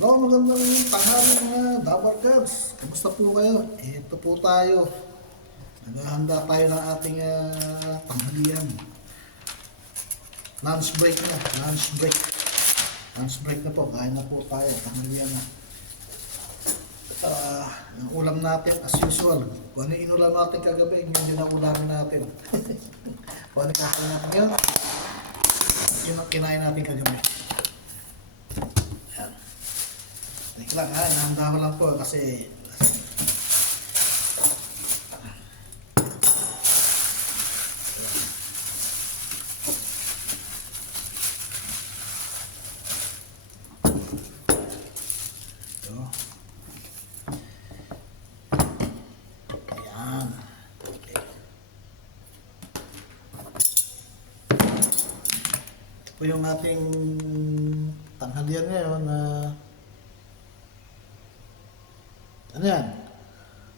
No, magandang tanghali mga Dabar Cubs. Kamusta po kayo? Ito po tayo. Naghahanda tayo ng ating tanghalian. Lunch break na. Lunch break. Lunch break na po. Kain na po tayo. Tanghalian na. Ang ulam natin as usual. Kung ano yung inulam natin kagabi, yun din ang ulamin natin. Kung ano yung kakain natin ngayon, yun ang kinain natin kagabi. Teka lang ha, inahanda ko lang po kasi ito. Ayan. Okay. Ito po yung ating tanghalian ngayon na ano yan?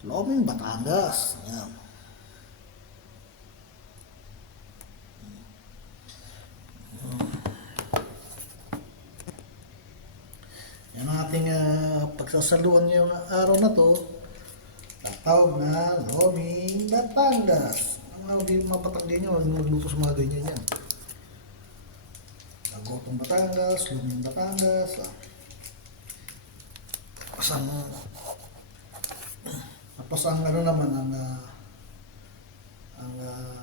Lobing Batangas. Ayan. Yan ang ating pagsasaluan ngayong araw na to. Tatawag na Lobing Batangas. Ang mga Batanggen nyo, magluto sa mga ganyan yan. Lagotong Batangas, Lobing Batangas. Tapos ang ano naman, ang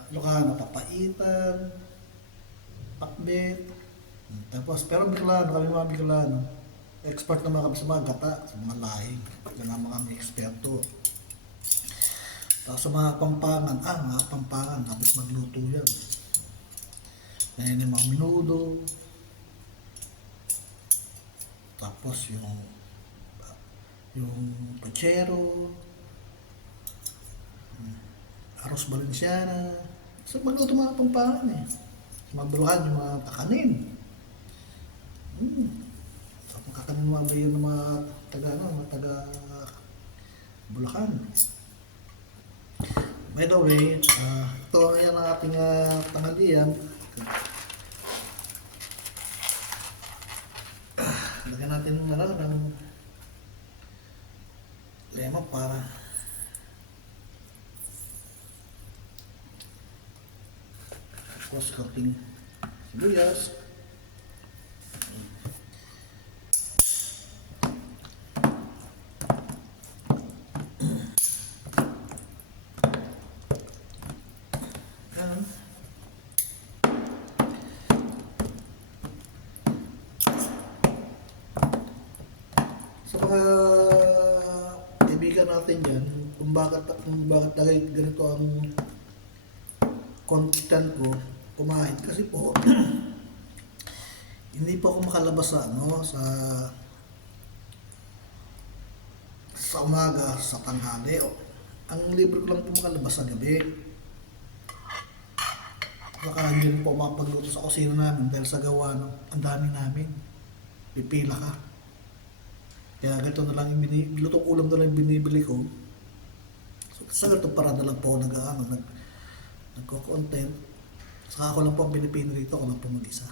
Ilocano, papaitan, pakbet. Tapos, pero Bicolano, kami mga Bicolano, expert naman kami sa mga gata, sa mga lahing. Yan naman kami eksperto. Tapos sa mga Pampangan, tapos magluto yan. Yan yung mga minudo. Tapos yung puchero, arroz Valenciana. So magluto mga Pampangan eh. Magburuhan yung mga kakanin. So kung kakanin mo ba yun ng mga taga Bulacan. By the way, ito yan ang ating tanghalian. Lagyan natin ng lemon para tapos kating sibuyas. Yan. Sa mga kaibigan natin dyan, kung bakit ganito ang content ko kumain kasi po hindi po ako makalabas sa umaga, sa tanghali. Ang libre ko lang po makalabas sa gabi. Saka hindi rin po makapagluto sa kusina namin dahil sa gawa ng ang dami namin. Pipila ka. Kaya ganito na lang yung lutong ulam na lang yung binibili ko. So, sa ganito para na lang po nagko-content. Saka ako lang po ang Pilipino rito, ako lang po mag-isa.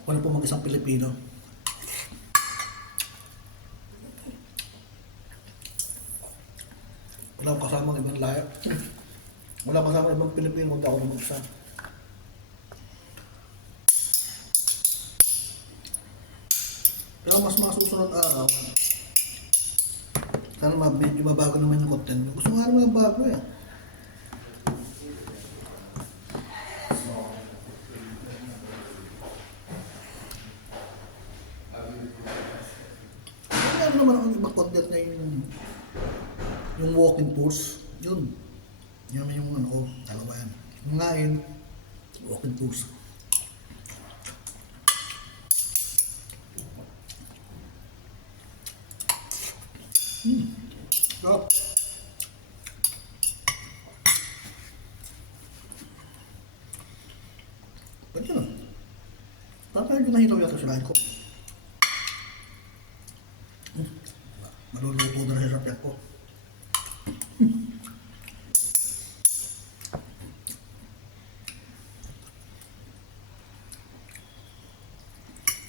Ako lang po mag-isang Pilipino. Wala akong kasama ng ibang lahat. Wala akong kasama ng ibang Pilipino, kundi ako lang mag-isa. Pero mas mga susunod araw, sana medyo mabago naman yung content. Gusto nga naman yung bago eh. Ano naman ang ibang content na yung walking tours. Yun. Yun yung dalawa yan. Yung ngayon, walking tours. Sarap. Pwede na. Parang ginahitaw yata sila ko. Maluluto na rin sa tiyak ko.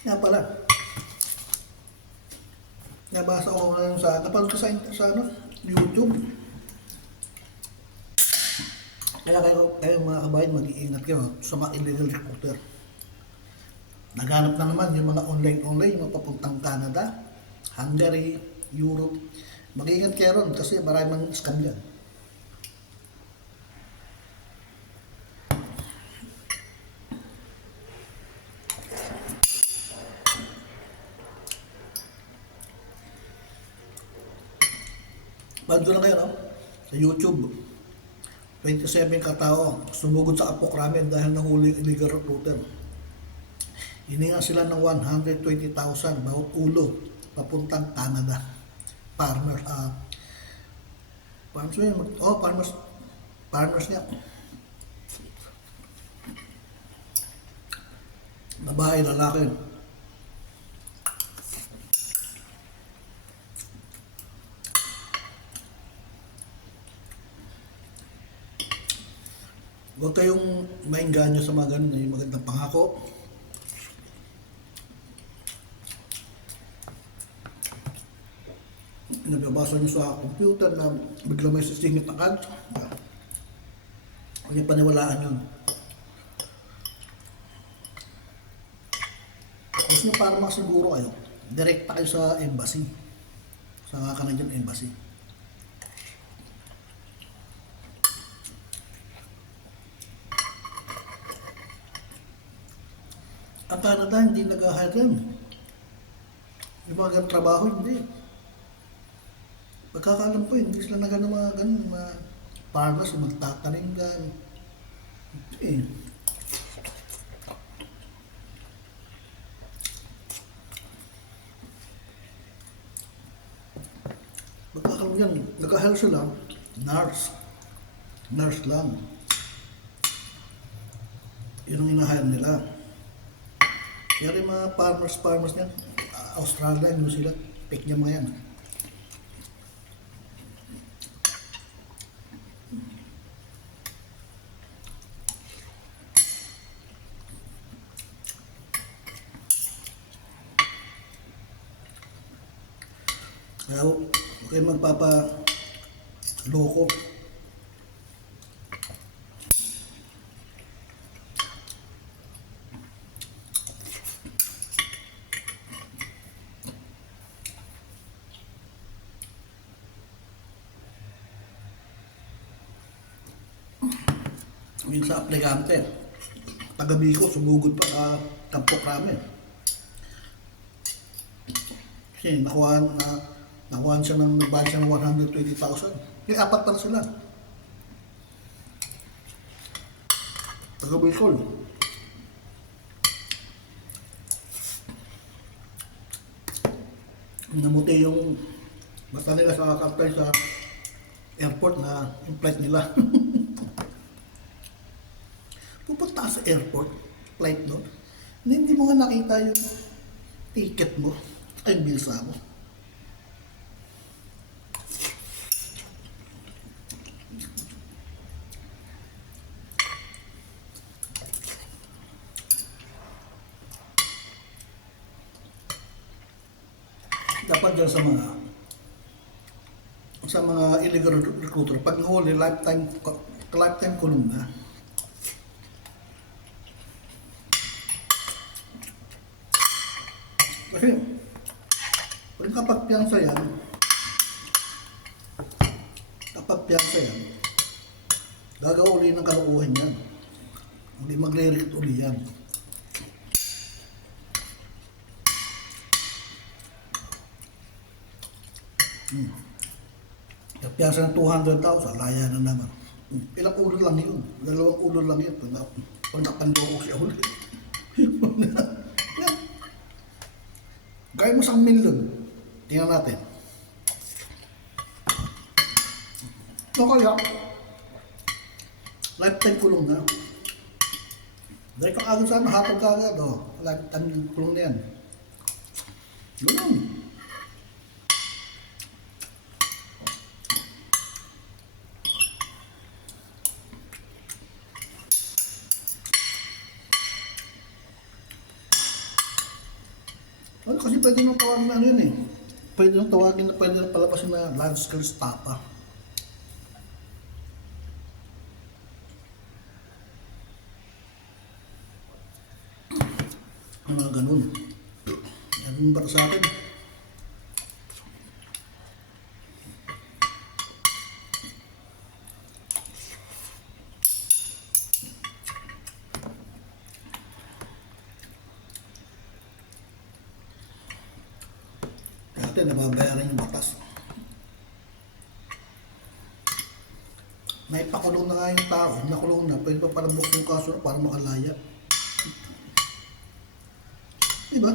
Nga pala, nabasa ko na yung napanood ko sa ano, YouTube. Kaya kayo mga kabayan, mag-iingat kayo sa mga illegal recruiter. Naghanap na naman yung mga online, yung mga papuntang Canada, Hungary, Europe. Mag-iingat kayo ron kasi maraming scam yan. Panood lang kayo, no? Sa YouTube. 27 katao sumugod sa Apok Ramen dahil nahuli ang illegal recruiter. Hininga sila ng 120,000 bawat ulo papuntang Canada. Farmers, farmers yun. Oh, farmers niya. Babae, lalaki. Huwag kayong maingganyo sa mga ganun, yung magandang pangako. Nababasa nyo sa computer na bigla may sisingit na kant. Huwag nyo paniwalaan yun. Gusto nyo para makasiguro kayo, direkta kayo sa embassy. Sa Canadian Embassy. Ang Canada hindi nag-hire yan. Yung mga ganang trabaho, hindi. Pagkakaalam ko, hindi sila na gano'n mga ganun, mga farmers, magtatanim gan. Eh. Pagkakaalam yan, nag-hire sila, nurse lang. Yun ang ina-hire nila. Kaya rin mga farmers niyan, Australia, New Zealand, pick niya mga yan. Kaya huwag kayong magpapaloko. Yung sa aplikante, taga Bicol, sumugod pa sa Apok Ramen. Kasi nakuhaan siya ng nagbayad siya ng 120,000. Yung apat pa na sila. Taga Bicol. Namuti yung basta nila sa kapatay sa airport na yung flight nila. Pupunta ka sa airport, flight doon, hindi mo nga nakita yung ticket mo, ay bilsa mo. Dapat dyan sa mga illegal recruiter, pag nahuli, lifetime kulong na. Kasi, kung kapag piyansa yan, gagawa uli ng kalukuhan yan. Hindi magre-recruit uli yan. Piyansa ng 200,000, laya na naman. Ilang ulo lang yun. 2 ulo lang yun. Pag napandoko siya ulit. Gaya mo sa milyon. Tingnan natin. Ito kaya, lifetime kulong na. Dahil kung agad sana, hatag ka agad. Lifetime kulong na yan. Yun. Ano kasi pwede nang tawagin na ano yun eh. Pwede nang tawagin, pwede nang palabasin na large scale stapa. Mga ganun. Yan para sa akin. Dati nababayaran yung batas. Naipakulong na nga yung tao, nakulong na, pwede pa pala buksan yung kaso para makalaya. Diba?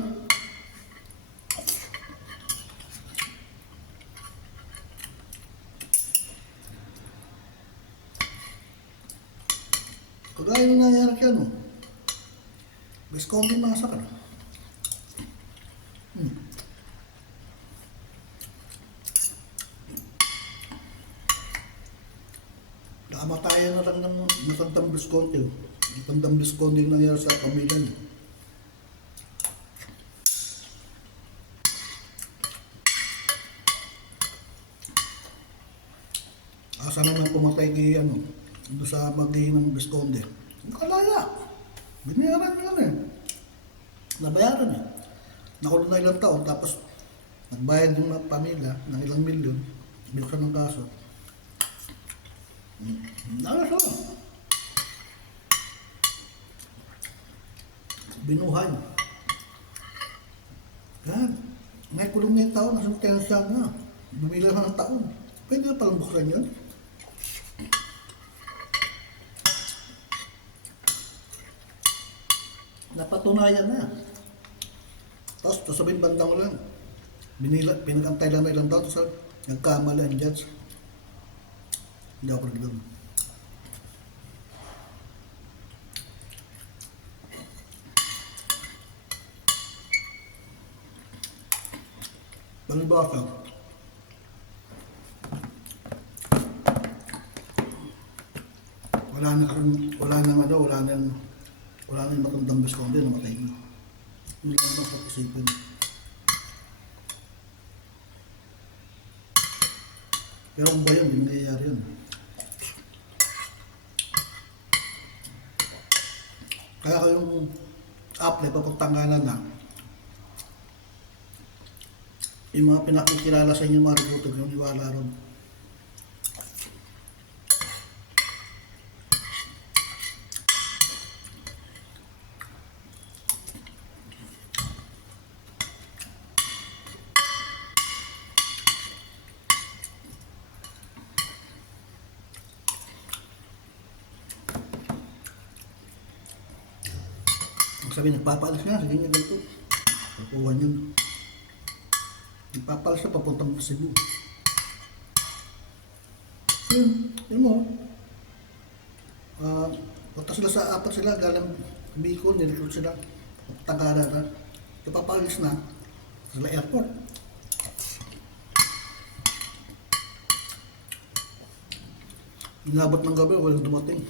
Kagaya nung nangyari kaya no, Visconti massacre. Nakamatayan na lang ng matandang Visconti. Matandang Visconti yung nangyari sa pamilya niya. Asa naman pumatay kay ano, doon sa mag-iing ng Visconti. Nakalaya. Binayaran niya lang eh. Nabayaran niya. Nakulong na ilang taon, tapos nagbayad yung mga pamilya ng ilang milyon, binuksan ng kaso. Nala siya. Binuhay. Yan. May kulong na yung taon, nasa tensya na. Bumila na ng taon. Pwede na palang buksan yun. Napatunayan na. Tapos sasabihin bandang ko lang. Pinagantay lang na ilang taon. Tapos nagkamali ang judge. Hindi ako nagdang. Palibasa. Wala na yung matandang Visconti, namatay na. Hindi ka naman sa isipin. Pero kung ba yun, hindi nangyayari yun. Kaya kayong apply, papagtanggalan na, yung mga pinakikilala sa inyo mga recruiter, yung iwala ron. Sabi, nagpapaalis nga, sige nga ganito. Papuhan yun. Nagpapaalis na papuntang Cebu. Yun mo. Punta sila sa apat sila, galang Bicol, nirecruit sila. Tangkara na. Nagpapaalis na sila airport. Inabot ng gabi, walang dumating.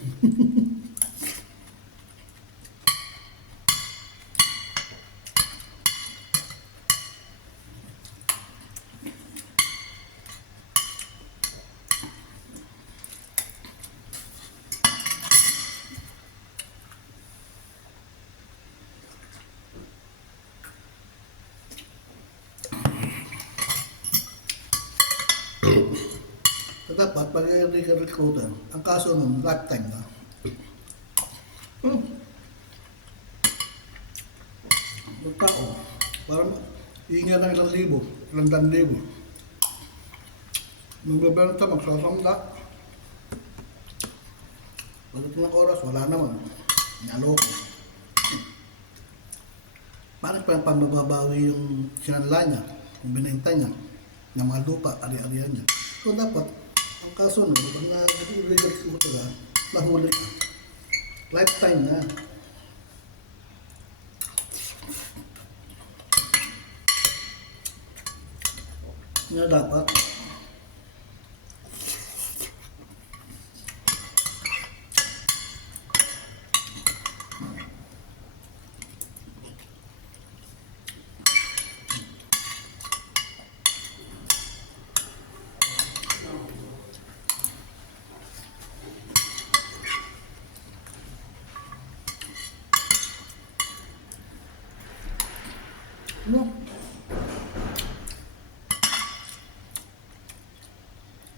So dapat, pag recruiter, ang kaso nun, lifetime na. Yung tao, parang hihinga ng ilang libo, ilang dan libo. Nung bebenta, magsasamda. Pagdating ng oras, wala naman. Naloko. Parang pambabawi yung sinanla niya, kung binenta niya, ng mga lupa, ari-arihan niya. So dapat, ang kaso nun, pag nag-recruiter ka, nahuli ka. Lifetime na. Nga dapat. No?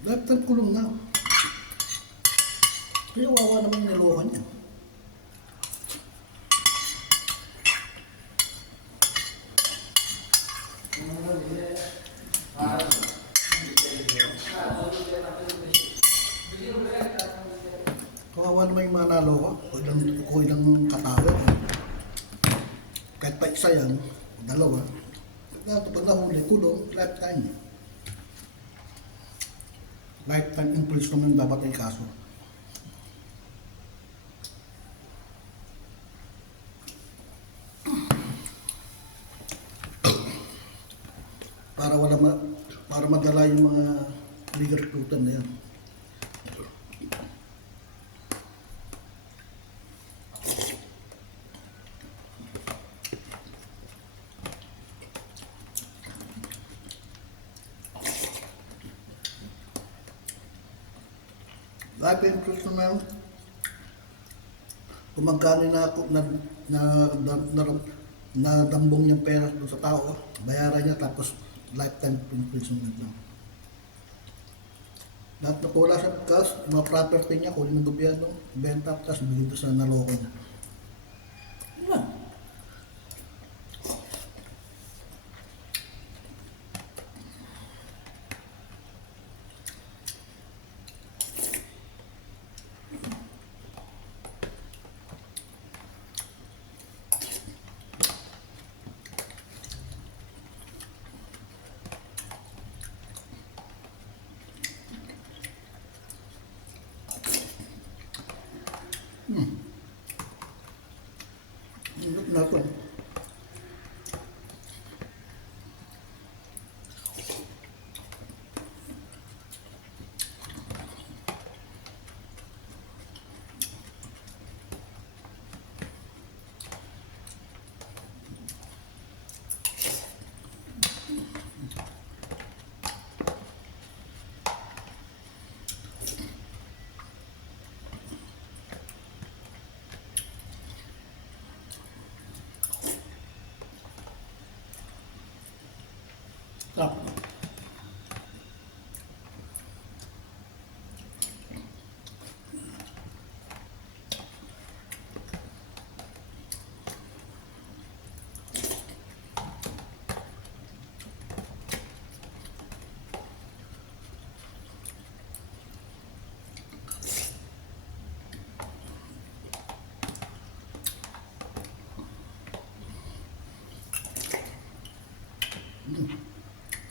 Lifetime kulong na. Kaya wawa naman yung niloko niya. Kawawa naman yung mga naloko. Kung ilang katao. Kahit pa isa yan, o dalawa. Pag nahuli, kulong, lifetime. Lifetime imprisonment dapat ay kaso. Para madala yung mga legal recruiter na yan. Life imprisonment, kung magkano nadambong yung pera doon sa tao, bayaran niya tapos lifetime imprisonment lang. Lahat na wala sa cash, mga property niya, kunin ng gobyerno, benta, tapos bigyan doon sa naloko niya. Yan. Look na ito. Sarap.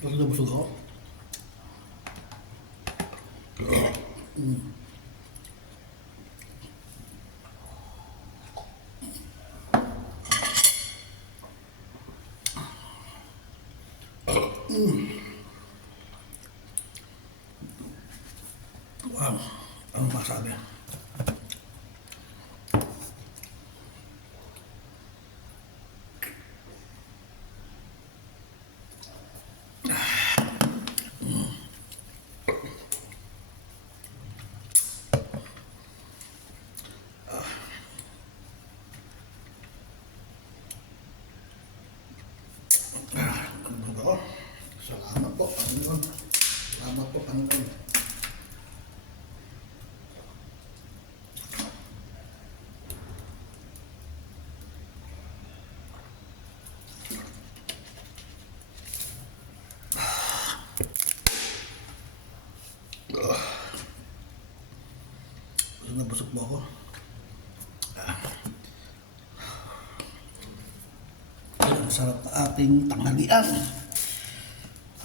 Busog na busog ako. Wow, ang masabi. Salamat po, Panginoon. Salamat po, Panginoon. Busog mo ako. Ang sarap na ating tanghalian.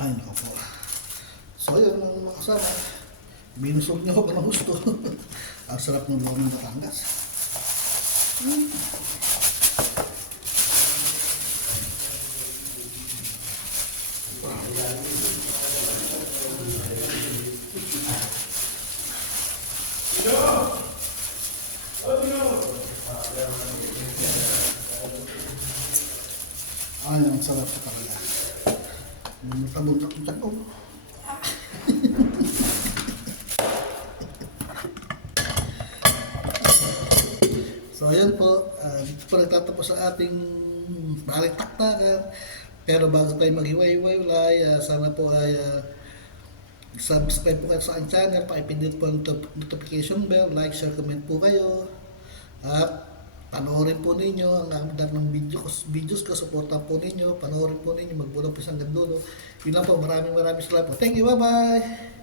Ay, naku po. So, yun ang mga kasama. Minusog niyo ako ng gusto. Ang sarap ng luwang ng Batangas. Ay, ang sarap sa talaga. Matabuntak ang tiyan ko. So, ayan po. Dito po nagtatapos sa ating baling taktakan. Pero bago tayo maghiwa-hiwalay, sana po ay subscribe po kayo sa aking channel, pakipindot po ang notification bell, like, share, comment po kayo. At panoorin po ninyo ang aking ng videos ko, supportan po ninyo, panoorin po ninyo, magbulang po sa hanggang dulo. Yun lang po, maraming salamat po. Thank you, bye-bye!